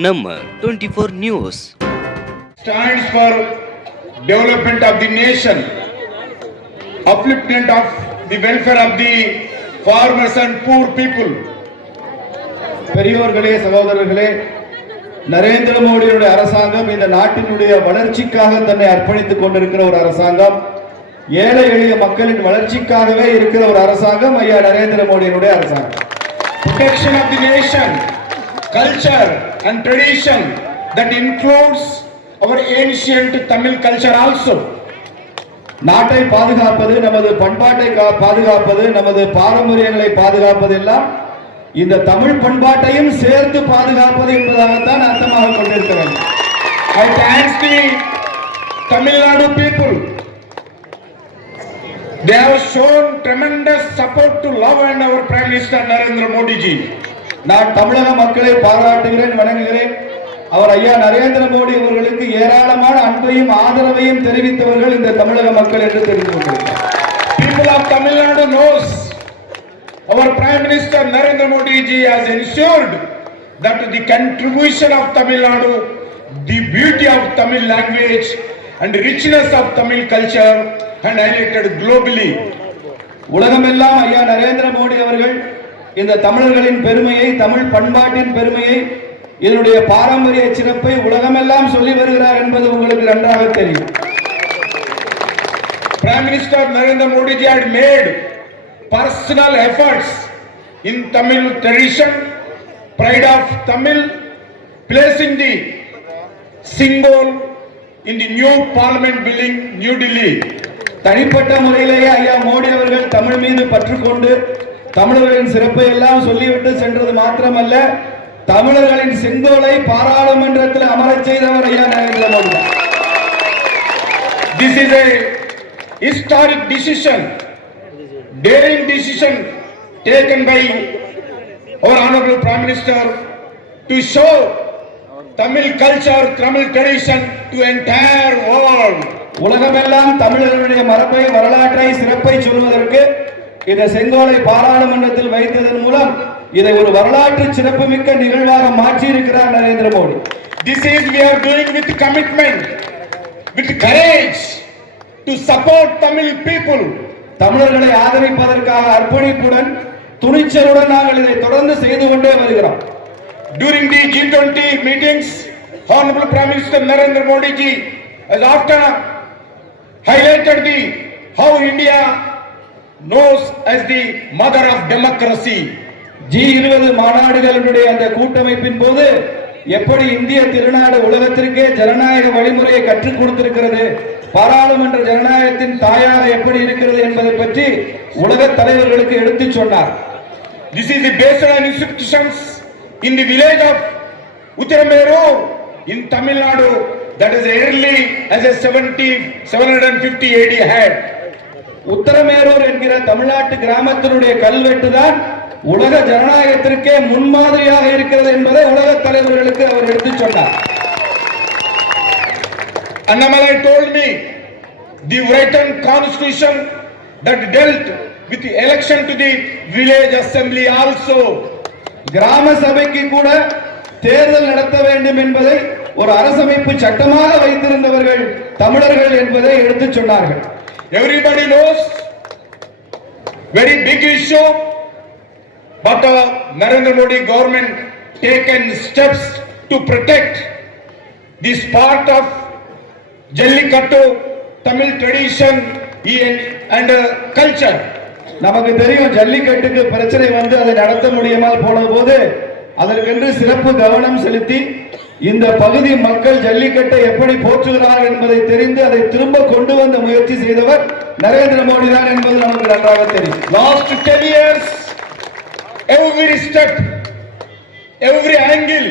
நம்ம 24 news stands for development of the nation, upliftment of the welfare of the farmers and poor people. பெரியோர்களே, சகோதரர்களே, நரேந்திர மோடியுடைய அரசாங்கம் இந்த நாட்டினுடைய வளர்ச்சிக்காக தன்னை அர்ப்பணித்துக் கொண்டிருக்கிற ஒரு அரசாங்கம். ஏழை எளிய மக்களின் வளர்ச்சிக்காகவே இருக்கிற ஒரு அரசாங்கம் ஐயா நரேந்திர மோடியினுடைய அரசாங்கம். Protection of the nation, culture and tradition that includes our ancient Tamil culture also. நாட்டை பாதுகாப்பது, நமது பண்பாட்டை பாதுகாப்பது, நமது பாரம்பரியங்களை பாதுகாப்பது எல்லாம் இந்த தமிழ் பண்பாட்டையும் சேர்த்து பாதுகாப்பது என்பதாகத்தான் அர்த்தமாக கொண்டிருக்கிறது. I thank the Tamil Nadu people. They have shown tremendous support to love and our Prime Minister Narendra Modi ji. நான் தமிழக மக்களை பாராட்டுகிறேன், வணங்குகிறேன். அவர் ஐயா நரேந்திர மோடி அவர்களுக்கு ஏராளமான அன்பையும் ஆதரவையும் தெரிவித்தவர்கள் இந்த தமிழக மக்கள் என்று தெரிந்து கொண்டிருக்கிறார். People of Tamil Nadu knows our Prime Minister Narendra Modi ji has ensured that the contribution of Tamil Nadu, the beauty of Tamil language and richness of Tamil culture and highlighted globally. உலகமெல்லாம் ஐயா நரேந்திர மோடி அவர்கள் இந்த தமிழர்களின் பெருமையை, தமிழ் பண்பாட்டின் பெருமையை, இதனுடைய பாரம்பரிய சிறப்பை உலகமெல்லாம் சொல்லி வருகிறார் என்பது உங்களுக்கு நன்றாக தெரியும். Prime Minister Narendra Modi ji had made personal efforts in Tamil tradition, pride of Tamil, placing the symbol in the new parliament building, New Delhi. தனிப்பட்ட முறையிலேயே ஐயா மோடி அவர்கள் தமிழ் மீது பற்று கொண்டு தமிழர்களின் சிறப்பை எல்லாம் சொல்லிவிட்டு சென்றது மாத்திரமல்ல, தமிழர்களின் செங்கோலை பாராளுமன்றத்தில் அமரச் செய்தவர் ஐயா Narendra Modi. This is a historic decision, daring decision taken by our honorable Prime Minister to show Tamil culture, Tamil tradition to entire world. உலகமெல்லாம் தமிழர்களுடைய மரபை, வரலாற்றை, சிறப்பை சொல்வதற்கு இந்த செங்கோலை பாராளுமன்றத்தில் வைத்ததன் மூலம் இதை ஒரு வரலாற்று சிறப்புமிக்க நிகழ்வாக மாற்றி இருக்கிறார் Narendra Modi. This is we are doing with commitment, with courage to support Tamil people. தமிழர்களை ஆதரிப்பதற்காக அர்ப்பணிப்புடன், துணிச்சலுடன் நாங்கள் இதை தொடர்ந்து செய்து கொண்டே வருகிறோம். During the G20 meetings, Honorable Prime Minister Narendra Modi ji has often highlighted how India knows as the mother of democracy. G20 மாநாடுகளுடைய அந்த கூட்டமைப்பின் போது எப்படி இந்திய திருநாடு உலகத்திற்கே ஜனநாயக வழிமுறையை கற்றுக் கொடுத்திருக்கிறது, பாராளுமன்ற ஜனநாயகத்தின் தாயாக எப்படி இருக்கிறது என்பதை பற்றி உலக தலைவர்களுக்கு எடுத்துச் சொன்னார். This is the baseline institutions in the village of Uttarameru in Tamil Nadu that is early as a 750 AD had. Uthiramerur என்கிற தமிழ்நாட்டு கிராமத்தினுடைய கல்வெட்டு தான் உலக ஜனநாயகத்திற்கே முன்மாதிரியாக இருக்கிறது என்பதை உலக தலைவர்களுக்கு அவர் எடுத்துச் சொன்னார். Annamalai told me the written constitution that dealt with the election to the village assembly also. கிராம சபைக்கு கூட தேர்தல் நடத்த வேண்டும் என்பதை ஒரு அரசமைப்பு சட்டமாக வைத்திருந்தவர்கள் தமிழர்கள் என்பதை எடுத்துச் சொன்னார்கள். Everybody knows very big issue, but Narendra Modi government taken steps to protect this part of Jallikattu, Tamil tradition and culture. நமக்கு தெரியும், ஜல்லிக்கட்டுக்கு பிரச்சனை வந்து அதை நடத்த முடியாமல் போன போது அதற்கென்று சிறப்பு கவனம் செலுத்தி இந்த பகுதி மக்கள் ஜல்லிக்கட்டை எப்படி போற்றுகிறார்கள் என்பதை தெரிந்து அதை திரும்ப கொண்டு வந்த முயற்சி செய்தவர் நரேந்திர மோடி தான் என்பது நமக்கு நன்றாக தெரியும். Last 10 years, every step, every angle,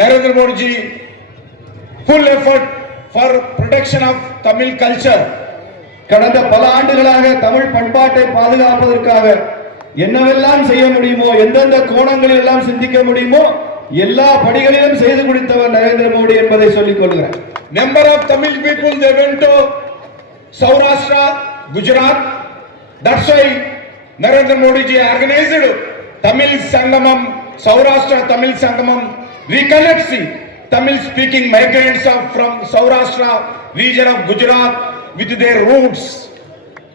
Narendra Modi ji full effort for protection of Tamil culture. கடந்த பல ஆண்டுகளாக தமிழ் பண்பாட்டை பாதுகாப்பதற்காக என்னவெல்லாம் செய்ய முடியுமோ, எந்தெந்த கோணங்களில் எல்லாம் சிந்திக்க முடியுமோ எல்லா படிகளிலும் செய்து கொடுத்தவர் நரேந்திர மோடி என்பதை சொல்லிக் கொள்கிறார். Number of Tamil people, they went to Saurashtra, Gujarat. That's why Narendra Modi ji organized Tamil Sangamam, Saurashtra Tamil Sangamam reconnects Tamil-speaking migrants from Saurashtra region of Gujarat with their roots.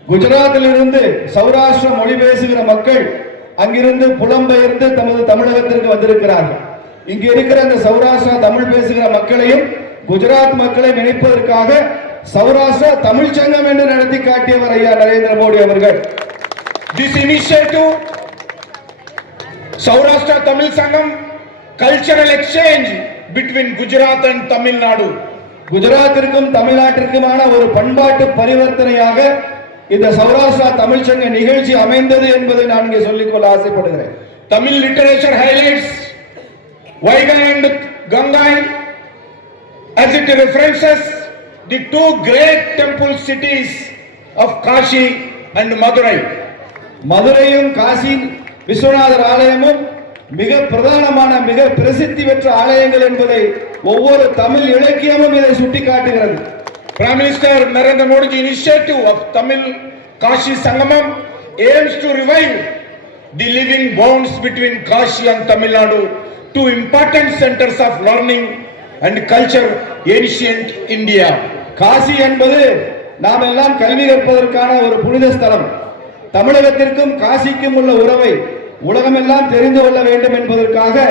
குஜராத்திலிருந்து Saurashtra மொழி பேசுகிற மக்கள் அங்கிருந்து புலம்பெயர்ந்து தமது தமிழகத்திற்கு வந்திருக்கிறார்கள். இங்கு இருக்கிற அந்த சௌராஷ்டிரா தமிழ் பேசுகிற மக்களையும் குஜராத் மக்களை இணைப்பதற்காக சௌராஷ்டிரா தமிழ் சங்கம் என்று நடத்தி காட்டியவர் ஐயா நரேந்திர மோடி அவர்கள். This initiative, Saurashtra Tamil Sangam, cultural exchange between Gujarat and Tamil Nadu. குஜராத்திற்கும் தமிழ்நாட்டிற்குமான ஒரு பண்பாட்டு பரிவர்த்தனையாக இந்த சௌராஷ்டிரா தமிழ் சங்க நிகழ்ச்சி அமைந்தது என்பதை நான் இங்கே சொல்லிக்கொள்ள ஆசைப்படுகிறேன். Tamil literature highlights Vaigai and Gangai as it references the two great temple cities of Kashi and Madurai. மதுரையும் Kashi Viswanathar ஆலயமும் மிக பிரதானமான மிக பிரசித்தி பெற்ற ஆலயங்கள் என்பதை ஒவ்வொரு தமிழ் இலக்கியமும் இதை சுட்டிக்காட்டுகிறது. Prime Minister Narendra Modi initiative of Tamil Kashi Sangamam aims to revive the living bonds between Kashi and Tamil Nadu, two important centers of learning and culture ancient India. Kashi என்பது நாம் எல்லாம் கல்வி கற்பதற்கான ஒரு புனித ஸ்தலம். தமிழகத்திற்கும் காசிக்கும் உள்ள உறவை உலகமெல்லாம் தெரிந்து கொள்ள வேண்டும் என்பதற்காக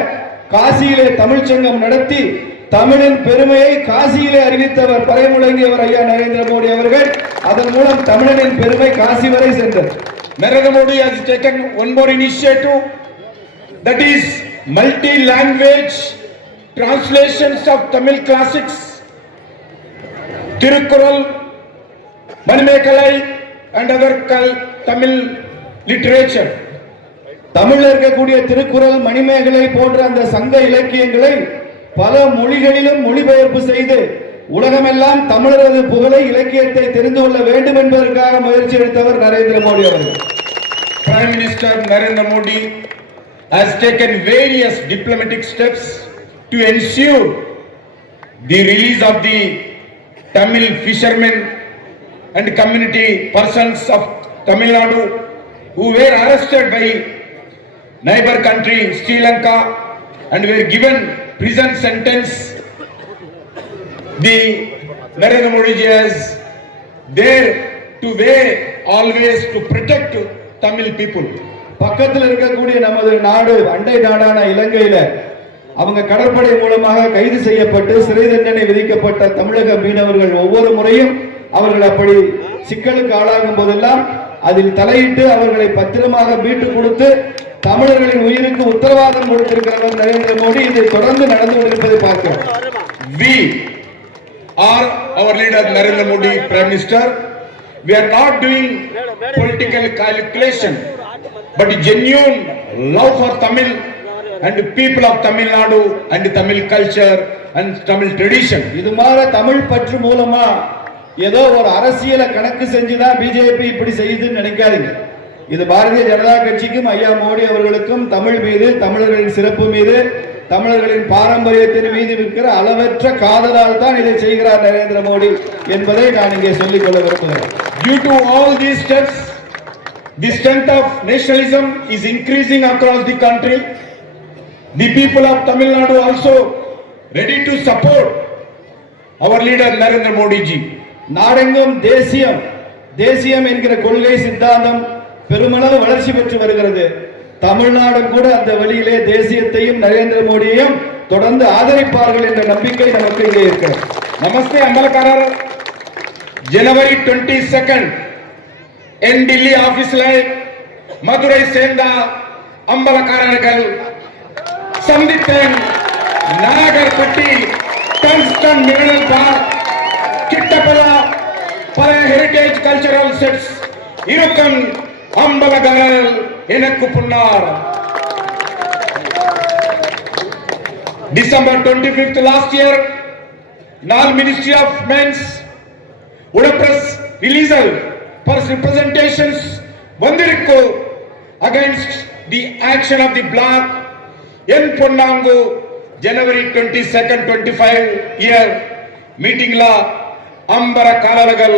காசியிலே தமிழ் சங்கம் நடத்தி தமிழின் பெருமையை காசியிலே அறிவித்தவர் பறைமுழங்கியவர் ஐயா நரேந்திர மோடி அவர்கள். அதன் மூலம் தமிழனின் பெருமை காசி வரை சென்றது. Narendra Modi has taken one more initiative, that is multi-language translations of Tamil classics, Tirukkural, Manimekalai and other Tamil literature. தமிழ்ல இருக்கக்கூடிய திருக்குறள் மணிமேகலை போன்ற அந்த சங்க இலக்கியங்களை பல மொழிகளிலும் மொழிபெயர்ப்பு செய்து உலகமெல்லாம் தமிழரது புகழை இலக்கியத்தை தெரிந்து கொள்ள வேண்டும் என்பதற்காக முயற்சி எடுத்தவர் நரேந்திர மோடி அவர்கள். Prime Minister Narendra Modi has taken various diplomatic steps to ensure the release of the Tamil fishermen and community persons of Tamil Nadu who were arrested by neighbor country Sri Lanka and were given prison sentence. The Narendra Modi ji is there to way always to protect Tamil people. பக்கத்தில் இருக்கக்கூடிய நமது நாடு அண்டை நாடான இலங்கையில அவங்க கடற்படை மூலமாக கைது செய்யப்பட்டு சிறை தண்டனை விதிக்கப்பட்ட தமிழக மீனவர்கள் ஒவ்வொரு முறையும் அவர்கள் அப்படி சிக்கலுக்கு ஆளாகும் போதெல்லாம் அதில் தலையிட்டு அவர்களை பத்திரமாக மீட்டு கொடுத்து தமிழர்களின் உயிருக்கு உத்தரவாதம் கொடுத்திருக்கிறவர் நரேந்திர மோடி. இதை தொடர்ந்து நடந்து கொண்டிருப்பதை பார்க்கிறோம். We are our leader Narendra Modi, Prime Minister. We are not doing political calculation, but genuine love for Tamil and people of Tamil Nadu and Tamil culture and Tamil tradition. இது மாதிரி தமிழ் பற்று மூலமா ஏதோ ஒரு அரசியலை கணக்கு செஞ்சுதான் பிஜேபி இப்படி செய்யுதுன்னு நினைக்காதீங்க. இது பாரதிய ஜனதா கட்சிக்கும் ஐயா மோடி அவர்களுக்கும் தமிழ் மீது தமிழர்களின் சிறப்பு மீது தமிழர்களின் பாரம்பரியத்தின் மீது இருக்கிற அளவற்ற காதலால் தான் இதை செய்கிறார் நரேந்திர மோடி என்பதை நான் இங்கே சொல்லிக் கொள்ள விரும்புகிறேன். Due to all these steps, the strength of nationalism is increasing across the country. The people of Tamil Nadu also ready to support our leader Narendra Modi ji. நாடெங்கும் தேசியம் தேசியம் என்கிற கொள்கை சித்தாந்தம் பெருமளவு வளர்ச்சி பெற்று வருகிறது. தமிழ்நாடு கூட அந்த வழியிலே தேசியத்தையும் நரேந்திர மோடியையும் தொடர்ந்து ஆதரிப்பார்கள் என்ற நம்பிக்கை நமக்கு இங்கே இருக்கிறது. நமஸ்தே அம்பலக்காரர். January 22nd in Delhi office line Madurai சேர்ந்த அம்பலக்காரர்கள் சந்தித்தேன். நாகர்பட்டி டங்ஸ்டன் மினரல் பார்க் கிட்டப்பலா பல ஹெரிடேஜ் கல்ச்சரல் செட்ஸ் இருக்கும் அம்பலக்காரர் எனக்கு புன்னார். December 25th last year, Nal Ministry of Men's would press release for representations Vandirikko against the action of the block in Ponnangu, January 22nd, 25 year meeting law Ambara Kalalagal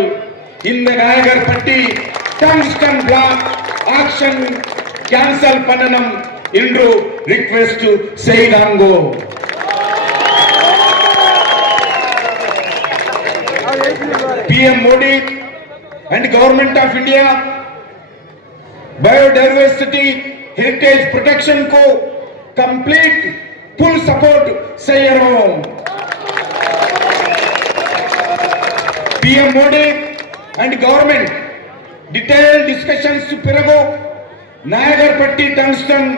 in the Nagarpatti tungsten block action cancel Pananam Indru request to Seinango. PM Modi and Government of India biodiversity heritage protection को complete full support செய்யறோம். PM Modi and government detailed discussions பிறகு நாயகர்பட்டி tungsten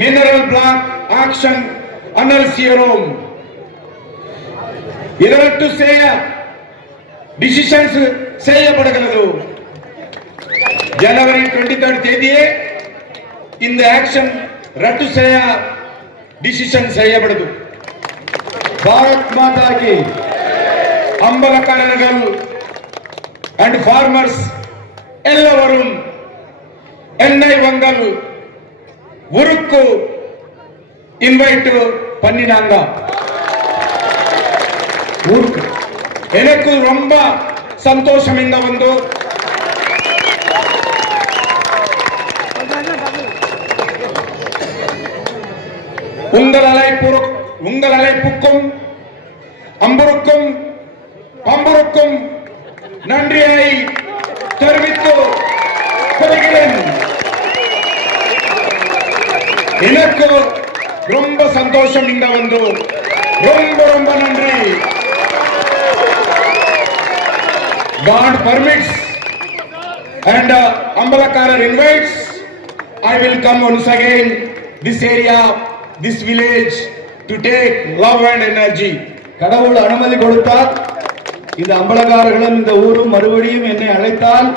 mineral black action அனல்சியரோம். இதற்கு செய்ய decisions செய்யப்படுகிறது. ஜனவரி 23 தேதியே இந்த action ரத்து செய்ய டிசிஷன் செய்யப்படுது. பாரத் மாதா கி. அம்பலக்காரர்கள் and farmers எல்லாரும் எண்ணெய் வங்கல் ஊருக்கு இன்வைட் பண்ணினாங்க. ஊருக்கு எனக்கு ரொம்ப சந்தோஷம். இந்த வந்து உங்கள் அழைப்புக்கும் அம்பருக்கும் பம்பருக்கும் நன்றியை தெரிவித்து கொள்கிறேன். எனக்கு ரொம்ப சந்தோஷம். இந்த வந்து ரொம்ப ரொம்ப நன்றி. God permits and Ambalakarar invites, I will come once again this area, this village to take love and energy. கடவுள் அனுமதி கொடுத்தால் இந்த அம்பலக்காரர்களும் இந்த ஊரும் மறுபடியும் என்னை அழைத்தால்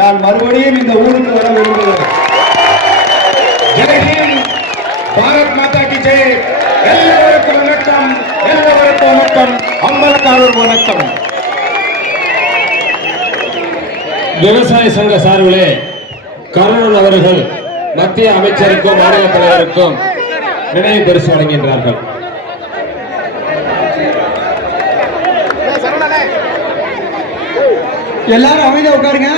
நான் மறுபடியும் இந்த ஊருக்கு வர விரும்புகிறேன். ஜெய் ஹிந்த், பாரத் மாதா கி ஜெய். எல்லாருக்கும் வணக்கம், எல்லாருக்கும் வணக்கம், அம்பலக்காரர் வணக்கம். விவசாய சங்க சார்பிலே கருணன் அவர்கள் மத்திய அமைச்சருக்கும் மாநில தலைவருக்கும் நினைவு பரிசு வழங்குகின்றார்கள். எல்லாரும் அமைதியா உட்காருங்க.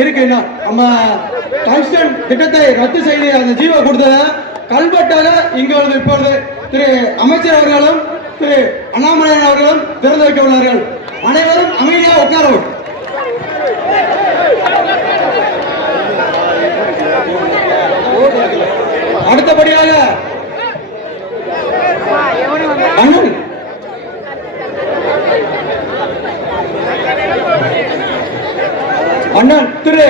இருக்கு நம்ம டங்ஸ்டன் திட்டத்தை ரத்து செய்து அந்த ஜீவோ கொடுத்தத கல்வெட்டாக இங்கு இப்பொழுது திரு அமைச்சர் அவர்களும் திரு அண்ணாமலையன் அவர்களும் திறந்து வைக்க உள்ளார்கள். அனைவரும் அமைதியாக உட்காரவும். அடுத்தபடியாக அண்ணன் அண்ணன் திரு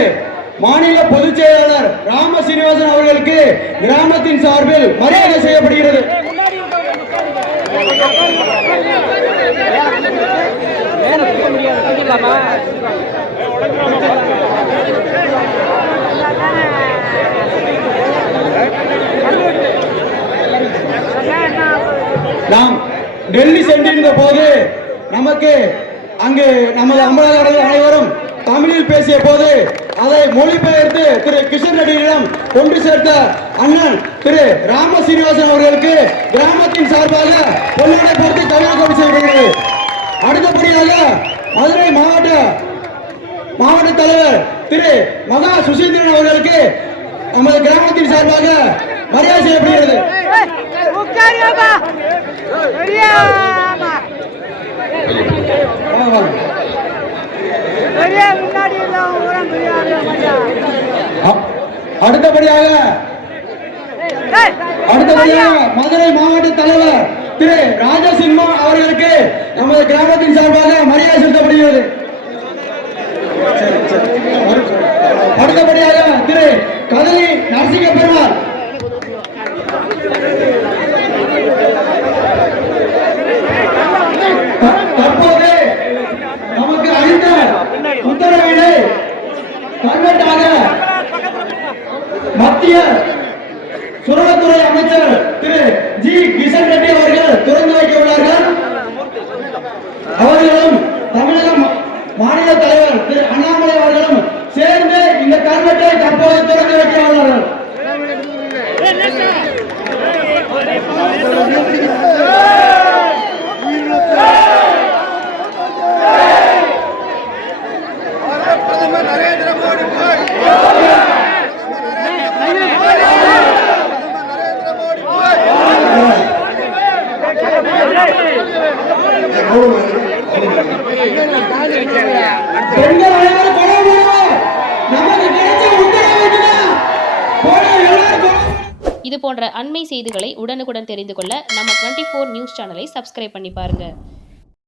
மாநில பொதுச் செயலாளர் ராம சீனிவாசன் அவர்களுக்கு கிராமத்தின் சார்பில் மரியாதை செய்யப்படுகிறது. நாம் டெல்லி சென்றிருந்த போது நமக்கு அங்கு நமது அம்பலக்காரர்கள் அனைவரும் தமிழில் பேசிய போது அதை மொழிபெயர்த்து திரு கிஷன் ரெட்டியிடம் கொண்டு சேர்த்த அண்ணன் திரு ராம சீனிவாசன் அவர்களுக்கு கிராமத்தின் சார்பாக பொன்னாடை போட்டு தமிழகம் செய்யப்படுகிறது. அடுத்தபடியாக மதுரை மாவட்ட தலைவர் திரு மகா சுசீந்திரன் அவர்களுக்கு நமது கிராமத்தின் சார்பாக மரியாதை செய்யப்படுகிறது. அடுத்தபடியாக மதுரை மாவட்ட தலைவர் திரு ராஜசிம்மா அவர்களுக்கு நமது கிராமத்தின் சார்பாக மரியாதை செலுத்தப்படுகிறது. அடுத்தபடியாக திரு கதலி நரசிங்க பெருமாள் தற்போது நமக்கு அளித்த உத்தரவினை கல்வெட்டாக மத்திய சுரங்கத்துறை அமைச்சர் திரு ஜி கிஷன் ரெட்டி அவர்கள் திறந்து வைக்க உள்ளார்கள். அவர்களும் தமிழக மாநில தலைவர் திரு அண்ணாமலை அவர்களும் சேர்ந்து இந்த கல்வெட்டை தற்போது திறந்து வைக்க உள்ளார்கள். இது போன்ற அண்மை செய்திகளை உடனுக்குடன் தெரிந்து கொள்ள நம்ம 24 நியூஸ் சேனலை சப்ஸ்கிரைப் பண்ணி பாருங்க.